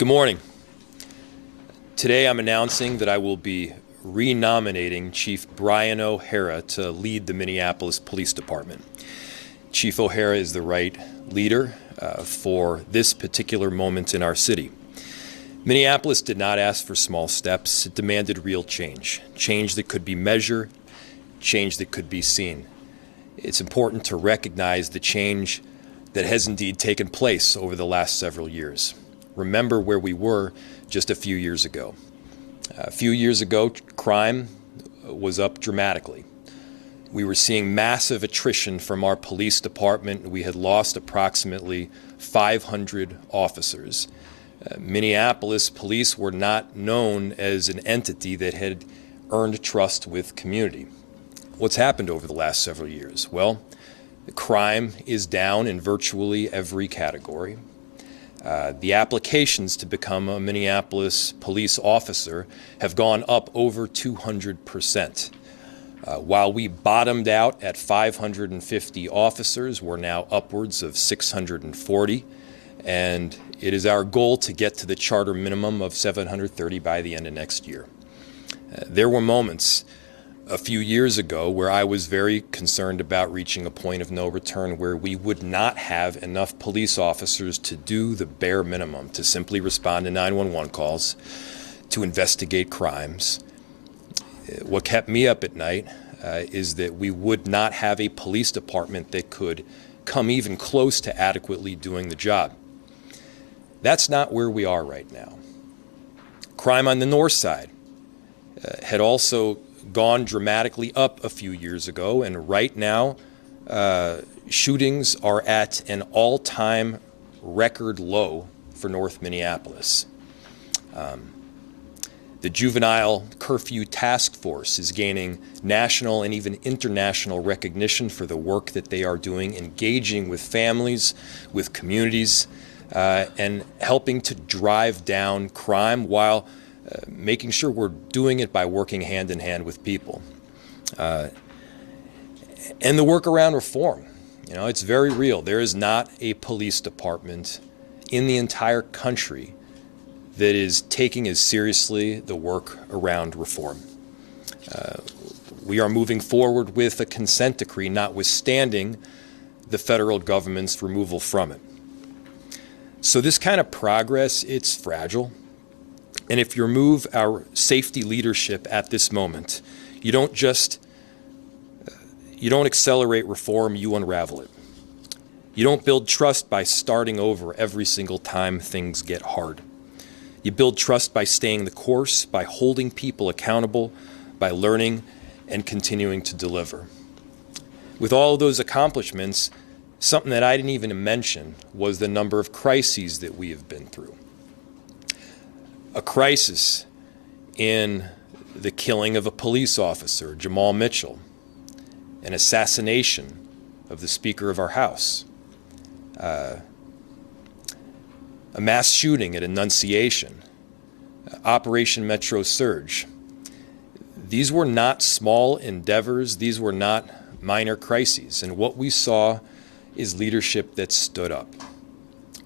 Good morning. Today I'm announcing that I will be renominating Chief Brian O'Hara to lead the Minneapolis Police Department. Chief O'Hara is the right leader for this particular moment in our city. Minneapolis did not ask for small steps. It demanded real change, change that could be measured, change that could be seen. It's important to recognize the change that has indeed taken place over the last several years. Remember where we were just a few years ago. A few years ago, crime was up dramatically. We were seeing massive attrition from our police department. We had lost approximately 500 officers. Minneapolis police were not known as an entity that had earned trust with community. What's happened over the last several years? Well, crime is down in virtually every category. The applications to become a Minneapolis police officer have gone up over 200%. While we bottomed out at 550 officers, we're now upwards of 640, and it is our goal to get to the charter minimum of 730 by the end of next year. There were moments a few years ago where I was very concerned about reaching a point of no return where we would not have enough police officers to do the bare minimum, to simply respond to 911 calls, to investigate crimes. What kept me up at night is that we would not have a police department that could come even close to adequately doing the job. That's not where we are right now. Crime on the north side had also gone dramatically up a few years ago, and right now shootings are at an all-time record low for North Minneapolis. The Juvenile Curfew Task Force is gaining national and even international recognition for the work that they are doing, engaging with families, with communities, and helping to drive down crime while making sure we're doing it by working hand in hand with people. And the work around reform, it's very real. There is not a police department in the entire country that is taking as seriously the work around reform. We are moving forward with a consent decree, notwithstanding the federal government's removal from it. So this kind of progress, it's fragile. And if you remove our safety leadership at this moment, you don't accelerate reform, you unravel it. You don't build trust by starting over every single time things get hard. You build trust by staying the course, by holding people accountable, by learning and continuing to deliver. With all of those accomplishments, something that I didn't even mention was the number of crises that we have been through. A crisis in the killing of a police officer, Jamal Mitchell, an assassination of the Speaker of our House, a mass shooting at Annunciation, Operation Metro Surge. These were not small endeavors. These were not minor crises. And what we saw is leadership that stood up.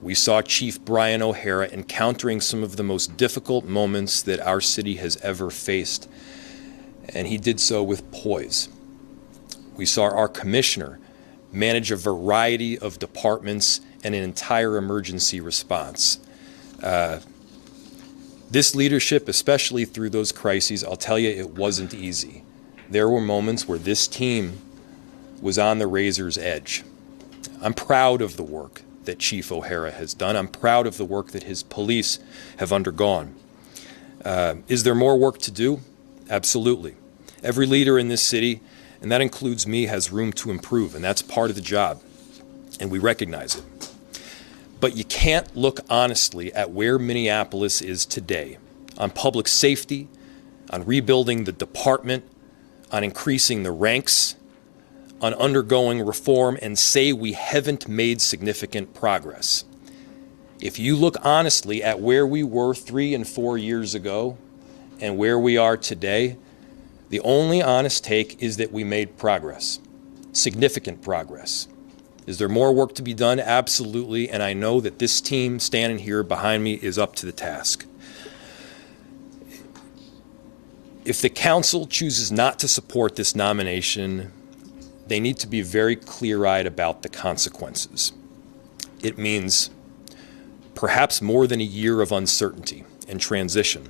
We saw Chief Brian O'Hara encountering some of the most difficult moments that our city has ever faced, and he did so with poise. We saw our commissioner manage a variety of departments and an entire emergency response. This leadership, especially through those crises, I'll tell you, it wasn't easy. There were moments where this team was on the razor's edge. I'm proud of the work that Chief O'Hara has done. I'm proud of the work that his police have undergone. Is there more work to do? Absolutely. Every leader in this city, and that includes me, has room to improve, and that's part of the job, and we recognize it. But you can't look honestly at where Minneapolis is today on public safety, on rebuilding the department, on increasing the ranks, on undergoing reform, and say we haven't made significant progress. If you look honestly at where we were 3 and 4 years ago and where we are today, the only honest take is that we made progress, significant progress. Is there more work to be done? Absolutely, and I know that this team standing here behind me is up to the task. If the council chooses not to support this nomination, they need to be very clear-eyed about the consequences. It means perhaps more than a year of uncertainty and transition.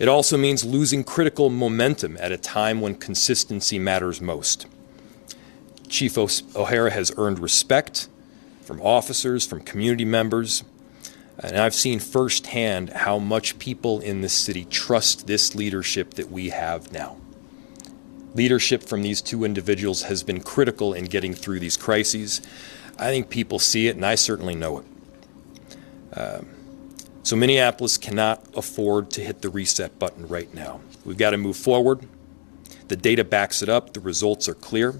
It also means losing critical momentum at a time when consistency matters most. Chief O'Hara has earned respect from officers, from community members, and I've seen firsthand how much people in this city trust this leadership that we have now. Leadership from these two individuals has been critical in getting through these crises. I think people see it, and I certainly know it. So Minneapolis cannot afford to hit the reset button right now. We've got to move forward. The data backs it up. The results are clear.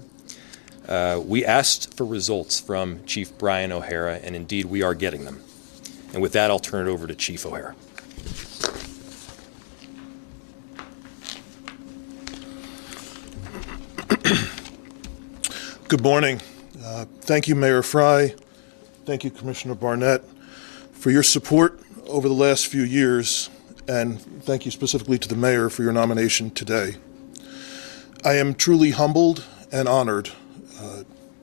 We asked for results from Chief Brian O'Hara, and indeed we are getting them. And with that, I'll turn it over to Chief O'Hara. Good morning. Thank you, Mayor Fry. Thank you, Commissioner Barnett, for your support over the last few years, and thank you specifically to the Mayor for your nomination today. I am truly humbled and honored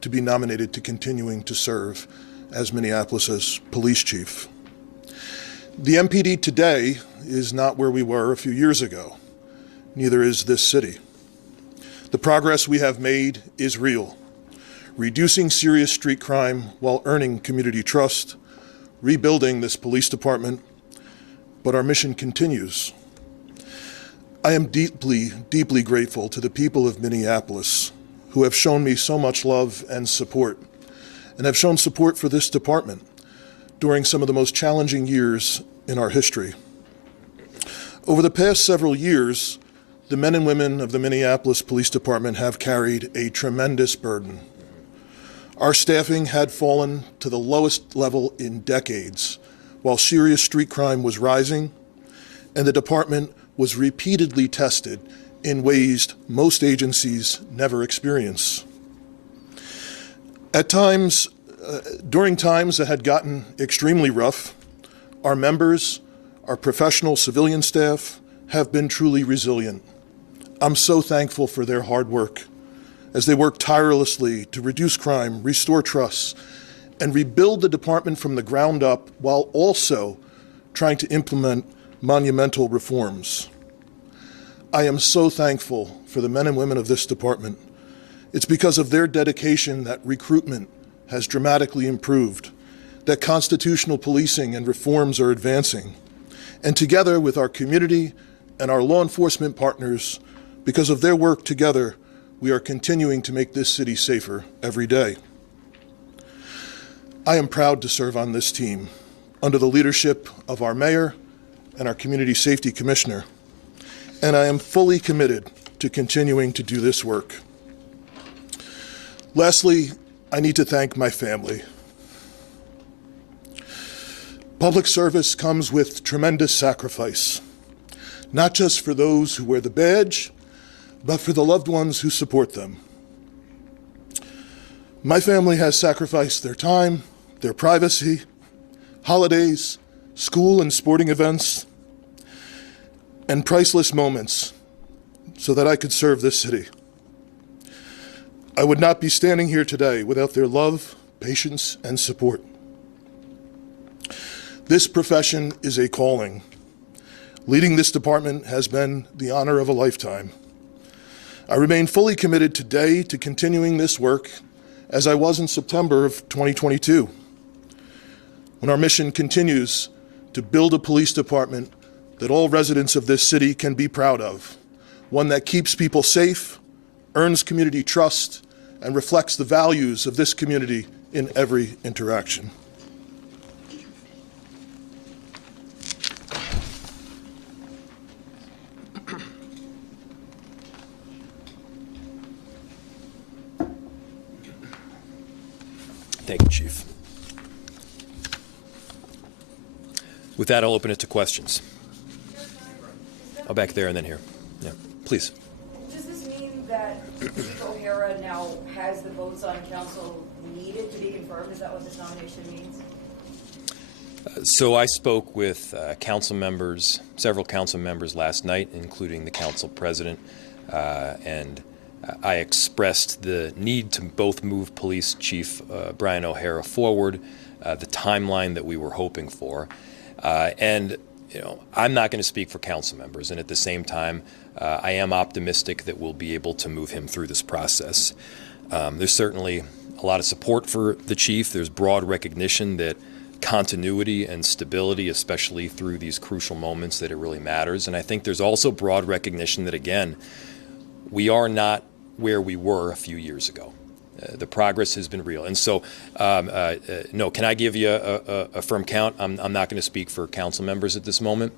to be nominated to continuing to serve as Minneapolis's police chief. The MPD today is not where we were a few years ago. Neither is this city. The progress we have made is real. Reducing serious street crime while earning community trust, rebuilding this police department, but our mission continues. I am deeply, deeply grateful to the people of Minneapolis who have shown me so much love and support, and have shown support for this department during some of the most challenging years in our history. Over the past several years, the men and women of the Minneapolis Police Department have carried a tremendous burden. Our staffing had fallen to the lowest level in decades, while serious street crime was rising, and the department was repeatedly tested in ways most agencies never experience. At times, during times that had gotten extremely rough, our members, our professional civilian staff, have been truly resilient. I'm so thankful for their hard work as they work tirelessly to reduce crime, restore trust, and rebuild the department from the ground up while also trying to implement monumental reforms. I am so thankful for the men and women of this department. It's because of their dedication that recruitment has dramatically improved, that constitutional policing and reforms are advancing, and together with our community and our law enforcement partners, because of their work together, we are continuing to make this city safer every day. I am proud to serve on this team under the leadership of our mayor and our community safety commissioner, and I am fully committed to continuing to do this work. Lastly, I need to thank my family. Public service comes with tremendous sacrifice, not just for those who wear the badge, but for the loved ones who support them. My family has sacrificed their time, their privacy, holidays, school and sporting events, and priceless moments so that I could serve this city. I would not be standing here today without their love, patience, and support. This profession is a calling. Leading this department has been the honor of a lifetime. I remain fully committed today to continuing this work as I was in September of 2022, when our mission continues to build a police department that all residents of this city can be proud of, one that keeps people safe, earns community trust, and reflects the values of this community in every interaction. Thank you, Chief. With that, I'll open it to questions. Oh, back there and then here. Yeah, please. Does this mean that Chief O'Hara now has the votes on council needed to be confirmed. Is that what this nomination means? So I spoke with council members, several council members last night, including the council president, and I expressed the need to both move Police Chief Brian O'Hara forward, the timeline that we were hoping for, and I'm not going to speak for council members, and at the same time, I am optimistic that we'll be able to move him through this process. There's certainly a lot of support for the chief. There's broad recognition that continuity and stability, especially through these crucial moments, that it really matters. And I think there's also broad recognition that, again, we are not where we were a few years ago. The progress has been real. And so, no, can I give you a firm count? I'm not going to speak for council members at this moment,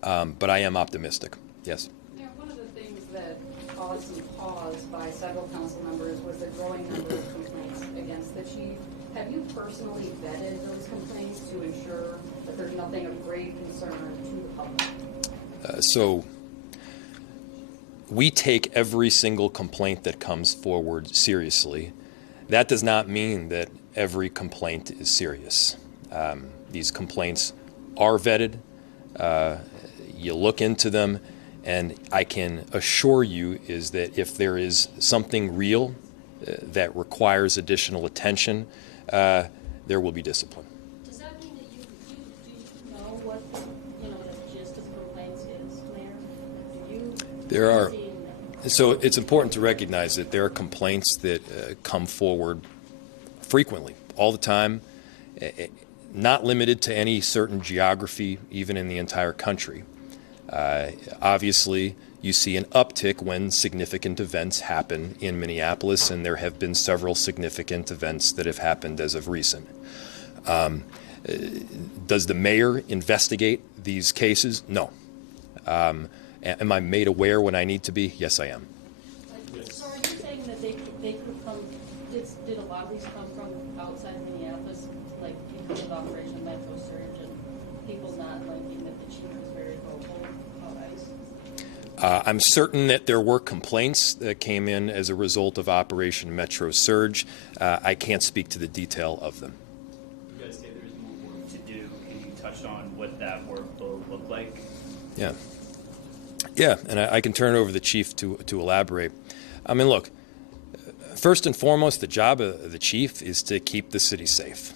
but I am optimistic. Yes. Yeah, one of the things that caused some pause by several council members was the growing number of complaints against the chief. Have you personally vetted those complaints to ensure that there's nothing of grave concern to the public? So we take every single complaint that comes forward seriously. That does not mean that every complaint is serious. These complaints are vetted. You look into them, and I can assure you is that if there is something real that requires additional attention, there will be discipline. Does that mean that you know what the gist of complaints is, Mayor? There are. So it's important to recognize that there are complaints that come forward frequently, all the time, not limited to any certain geography, even in the entire country. Obviously, you see an uptick when significant events happen in Minneapolis, and there have been several significant events that have happened as of recent. Does the mayor investigate these cases? No. Am I made aware when I need to be? Yes, I am. So are you saying that they could come, did a lot of these come from outside of Minneapolis, like because of Operation Metro Surge and people not liking that the chief was very vocal about ICE? I'm certain that there were complaints that came in as a result of Operation Metro Surge. I can't speak to the detail of them. You guys say there's more work to do. Can you touch on what that work will look like? Yeah. Yeah, and I can turn it over to the chief to elaborate. I mean, look, first and foremost, the job of the chief is to keep the city safe.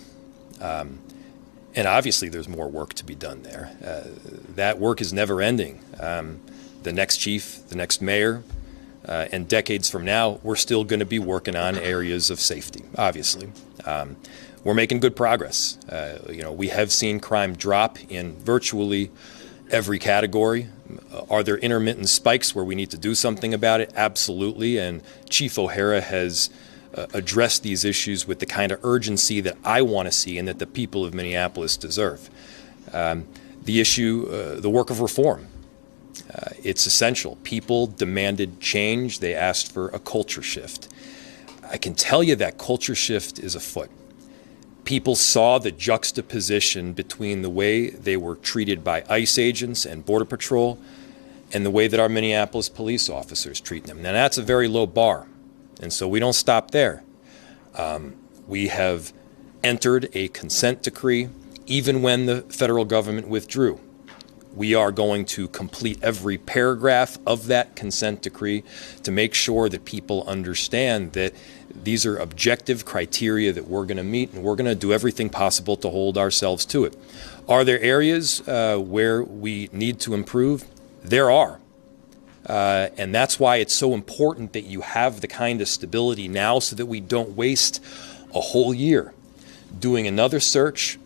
And obviously there's more work to be done there. That work is never ending. The next chief, the next mayor, and decades from now, we're still going to be working on areas of safety, obviously. We're making good progress. We have seen crime drop in virtually every category. Are there intermittent spikes where we need to do something about it? Absolutely. And Chief O'Hara has addressed these issues with the kind of urgency that I want to see and that the people of Minneapolis deserve. The issue, the work of reform, it's essential. People demanded change. They asked for a culture shift. I can tell you that culture shift is afoot. People saw the juxtaposition between the way they were treated by ICE agents and Border Patrol and the way that our Minneapolis police officers treat them. Now, that's a very low bar, and so we don't stop there. We have entered a consent decree even when the federal government withdrew. We are going to complete every paragraph of that consent decree to make sure that people understand that these are objective criteria that we're going to meet, and we're going to do everything possible to hold ourselves to it. Are there areas where we need to improve? There are. And that's why it's so important that you have the kind of stability now so that we don't waste a whole year doing another search,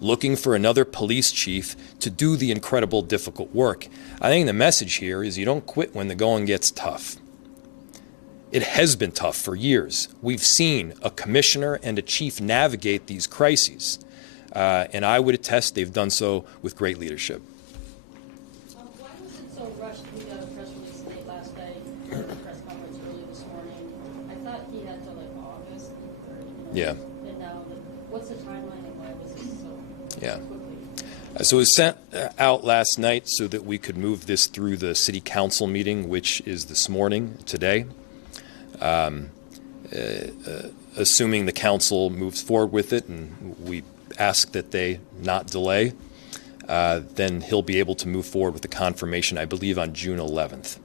looking for another police chief to do the incredible, difficult work. I think the message here is you don't quit when the going gets tough. It has been tough for years. We've seen a commissioner and a chief navigate these crises, and I would attest they've done so with great leadership. Why was it so rushed? We got a press release late last night, or a press conference early this morning. I thought he had till like August. Yeah. And now, what's the timeline and why was it so Yeah. quickly? So it was sent out last night so that we could move this through the city council meeting, which is this morning, today. Assuming the council moves forward with it, and we ask that they not delay, then he'll be able to move forward with the confirmation, I believe, on June 11th.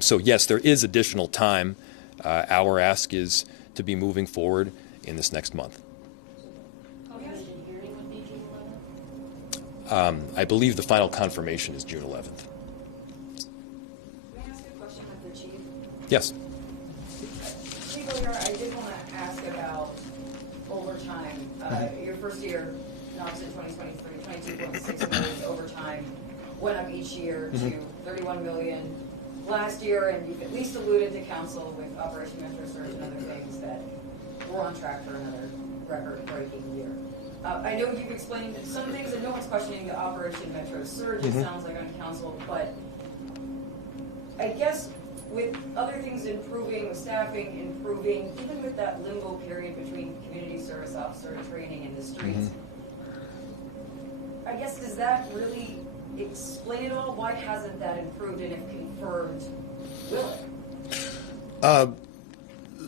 So yes, there is additional time. Our ask is to be moving forward in this next month. Confirmation hearing would be June 11th? I believe the final confirmation is June 11th. May I ask a question of the chief? Yes. Chief O'Hara, I did want to ask about overtime. Your first year, not in 2023, 22.6 million overtime went up each year to 31 million last year, and you've at least alluded to council with Operation Metro Surge and other things that we're on track for another record-breaking year. I know you've explained some things, and no one's questioning the Operation Metro Surge, it sounds like, on council, but I guess with other things improving, with staffing improving, even with that limbo period between community service officer training in the streets, I guess, does that really explain it all? Why hasn't that improved, and if confirmed, will it?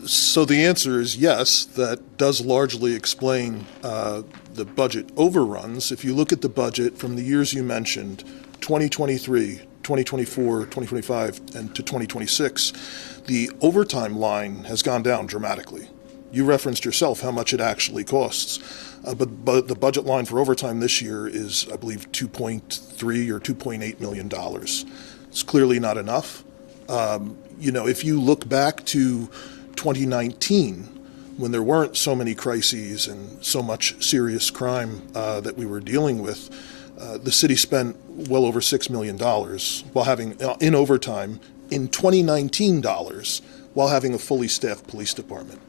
So the answer is yes, that does largely explain the budget overruns. If you look at the budget from the years you mentioned, 2023, 2024, 2025, and to 2026, the overtime line has gone down dramatically. You referenced yourself how much it actually costs. But the budget line for overtime this year is, I believe, $2.3 or $2.8 million. It's clearly not enough. If you look back to 2019, when there weren't so many crises and so much serious crime that we were dealing with, the city spent well over $6 million while having, in overtime, in 2019 dollars, while having a fully staffed police department.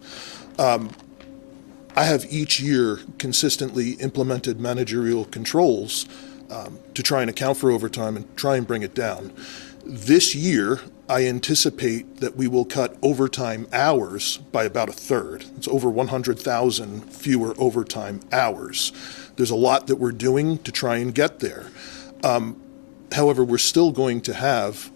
I have each year consistently implemented managerial controls to try and account for overtime and try and bring it down. This year, I anticipate that we will cut overtime hours by about a third. It's over 100,000 fewer overtime hours. There's a lot that we're doing to try and get there. However, we're still going to have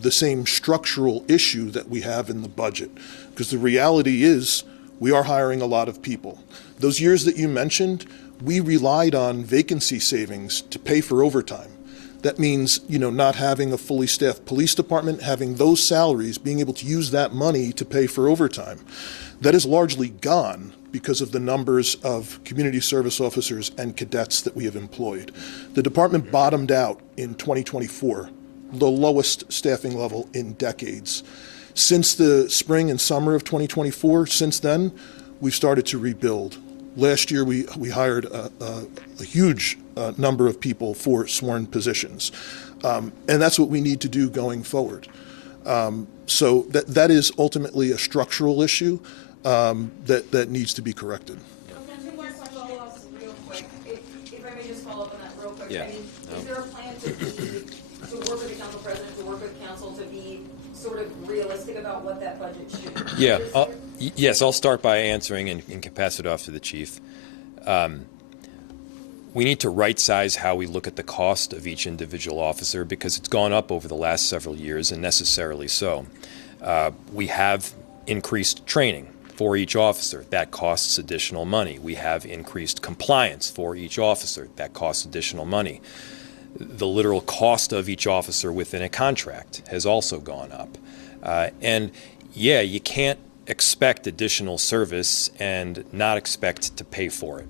the same structural issue that we have in the budget, because the reality is we are hiring a lot of people. Those years that you mentioned, we relied on vacancy savings to pay for overtime. That means, not having a fully staffed police department, having those salaries, being able to use that money to pay for overtime. That is largely gone because of the numbers of community service officers and cadets that we have employed. The department bottomed out in 2024, the lowest staffing level in decades. Since the spring and summer of 2024, since then, we've started to rebuild. Last year, we hired a huge number of people for sworn positions. And that's what we need to do going forward. So that is ultimately a structural issue that needs to be corrected. Two more follow-ups real quick. If I may just follow up on that real quick. Yeah. I mean, is there a plan to work with the council president, to work with council to be sort of realistic about what that budget should be? Yeah. this year? Yes, I'll start by answering and can pass it off to the chief. We need to right-size how we look at the cost of each individual officer, because it's gone up over the last several years, and necessarily so. We have increased training for each officer. That costs additional money. We have increased compliance for each officer. That costs additional money. The literal cost of each officer within a contract has also gone up. And yeah, you can't expect additional service and not expect to pay for it.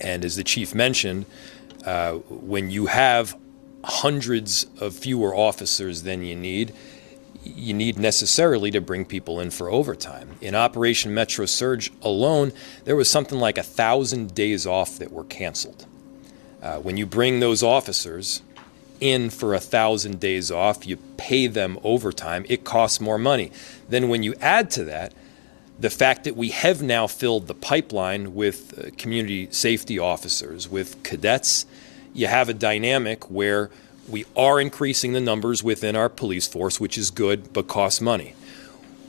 And as the chief mentioned, when you have hundreds of fewer officers than you need necessarily to bring people in for overtime. In Operation Metro Surge alone, there was something like 1,000 days off that were canceled. When you bring those officers in for 1,000 days off, you pay them overtime, it costs more money. Then when you add to that the fact that we have now filled the pipeline with community safety officers, with cadets, you have a dynamic where we are increasing the numbers within our police force, which is good, but costs money.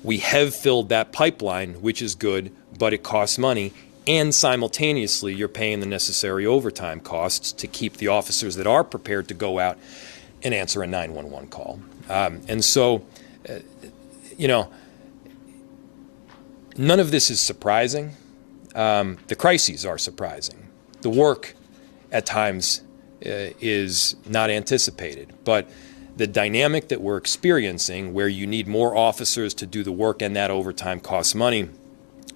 We have filled that pipeline, which is good, but it costs money. And simultaneously, you're paying the necessary overtime costs to keep the officers that are prepared to go out and answer a 911 call. And so you know, none of this is surprising. The crises are surprising. The work at times is not anticipated. But the dynamic that we're experiencing, where you need more officers to do the work and that overtime costs money,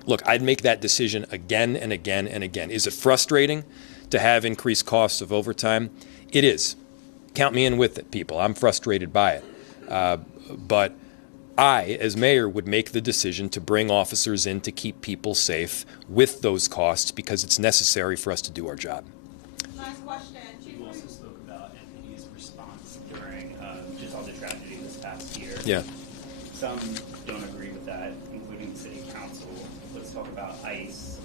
look, I'd make that decision again and again and again. Is it frustrating to have increased costs of overtime? It is. Count me in with it, people. I'm frustrated by it. But I, as mayor, would make the decision to bring officers in to keep people safe with those costs because it's necessary for us to do our job. Last question. You also spoke about MPD's response during just all the tragedy this past year. Yeah. Some don't agree with that, including the city council. Let's talk about ICE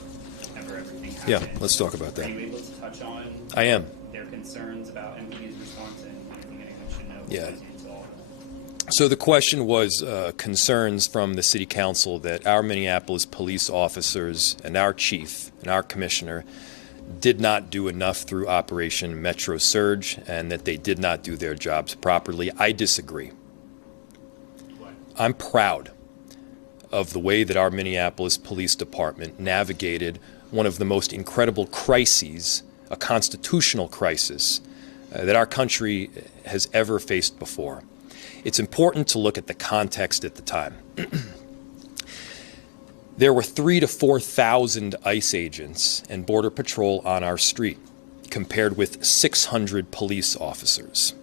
whenever everything happened. Yeah, let's talk about that. Are you able to touch on I am. their concerns about MPD's response and anything anyone should know? Yeah. As you resolve it? So the question was concerns from the city council that our Minneapolis police officers and our chief and our commissioner did not do enough through Operation Metro Surge and that they did not do their jobs properly. I disagree. I'm proud of the way that our Minneapolis Police Department navigated one of the most incredible crises, a constitutional crisis, that our country has ever faced before. It's important to look at the context at the time. There were 3,000 to 4,000 ICE agents and Border Patrol on our street, compared with 600 police officers.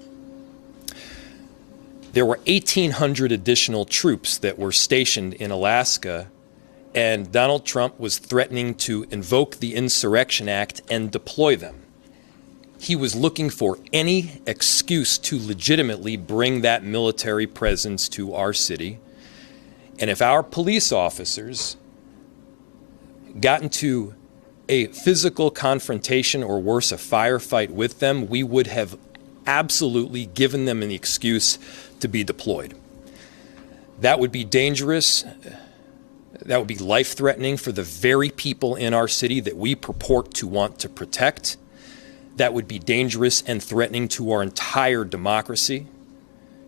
There were 1,800 additional troops that were stationed in Alaska, and Donald Trump was threatening to invoke the Insurrection Act and deploy them. He was looking for any excuse to legitimately bring that military presence to our city. And if our police officers got into a physical confrontation or worse, a firefight with them, we would have absolutely given them an excuse to be deployed. That would be dangerous. That would be life-threatening for the very people in our city that we purport to want to protect. That would be dangerous and threatening to our entire democracy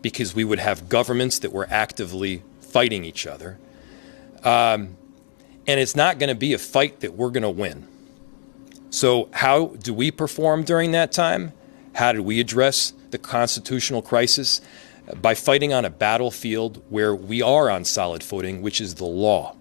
because we would have governments that were actively fighting each other. And it's not going to be a fight that we're going to win. So how do we perform during that time? How do we address the constitutional crisis? By fighting on a battlefield where we are on solid footing, which is the law.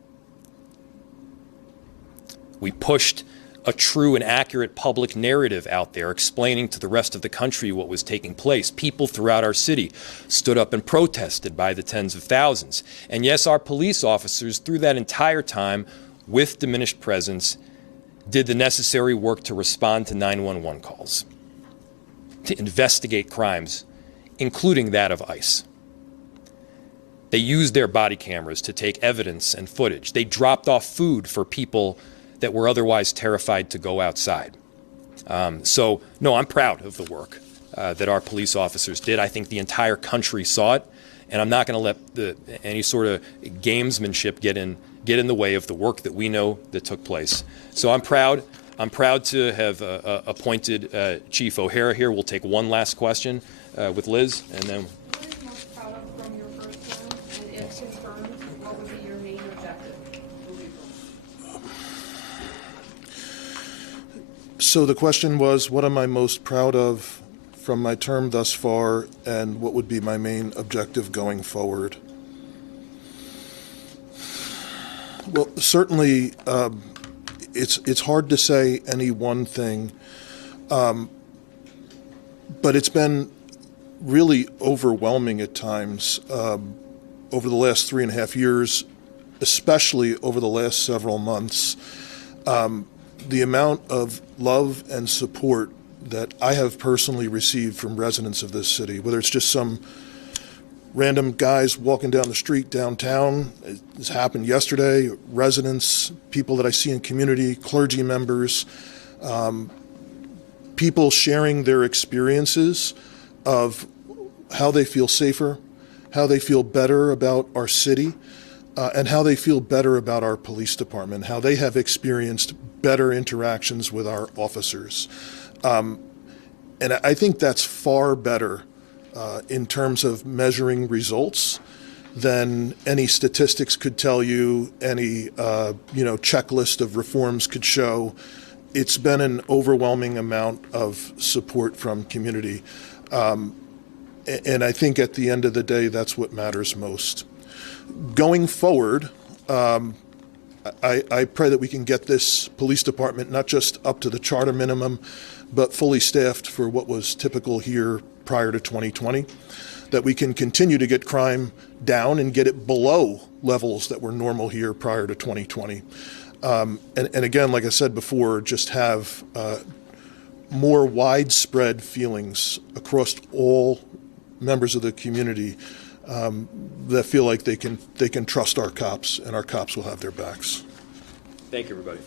We pushed a true and accurate public narrative out there explaining to the rest of the country what was taking place. People throughout our city stood up and protested by the tens of thousands. And yes, our police officers through that entire time with diminished presence did the necessary work to respond to 911 calls, to investigate crimes, including that of ICE. They used their body cameras to take evidence and footage. They dropped off food for people that were otherwise terrified to go outside. So, no, I'm proud of the work that our police officers did. I think the entire country saw it, and I'm not going to let any sort of gamesmanship get in the way of the work that we know that took place. So I'm proud. I'm proud to have appointed Chief O'Hara here. We'll take one last question with Liz, and then. What are you most proud of from your first term, and if confirmed, what would be your main objective moving forward? So the question was, what am I most proud of from my term thus far, and what would be my main objective going forward? Well, certainly, it's hard to say any one thing, but it's been really overwhelming at times over the last 3.5 years, especially over the last several months. The amount of love and support that I have personally received from residents of this city, whether it's just some random guys walking down the street downtown, this happened yesterday, residents, people that I see in community, clergy members, people sharing their experiences of how they feel safer, how they feel better about our city, and how they feel better about our police department, how they have experienced better interactions with our officers. And I think that's far better in terms of measuring results than any statistics could tell you, any checklist of reforms could show. It's been an overwhelming amount of support from community. And I think at the end of the day, that's what matters most. Going forward, I pray that we can get this police department not just up to the charter minimum, but fully staffed for what was typical here prior to 2020, that we can continue to get crime down and get it below levels that were normal here prior to 2020. And again, like I said before, just have more widespread feelings across all members of the community that feel like they can trust our cops, and our cops will have their backs. Thank you, everybody.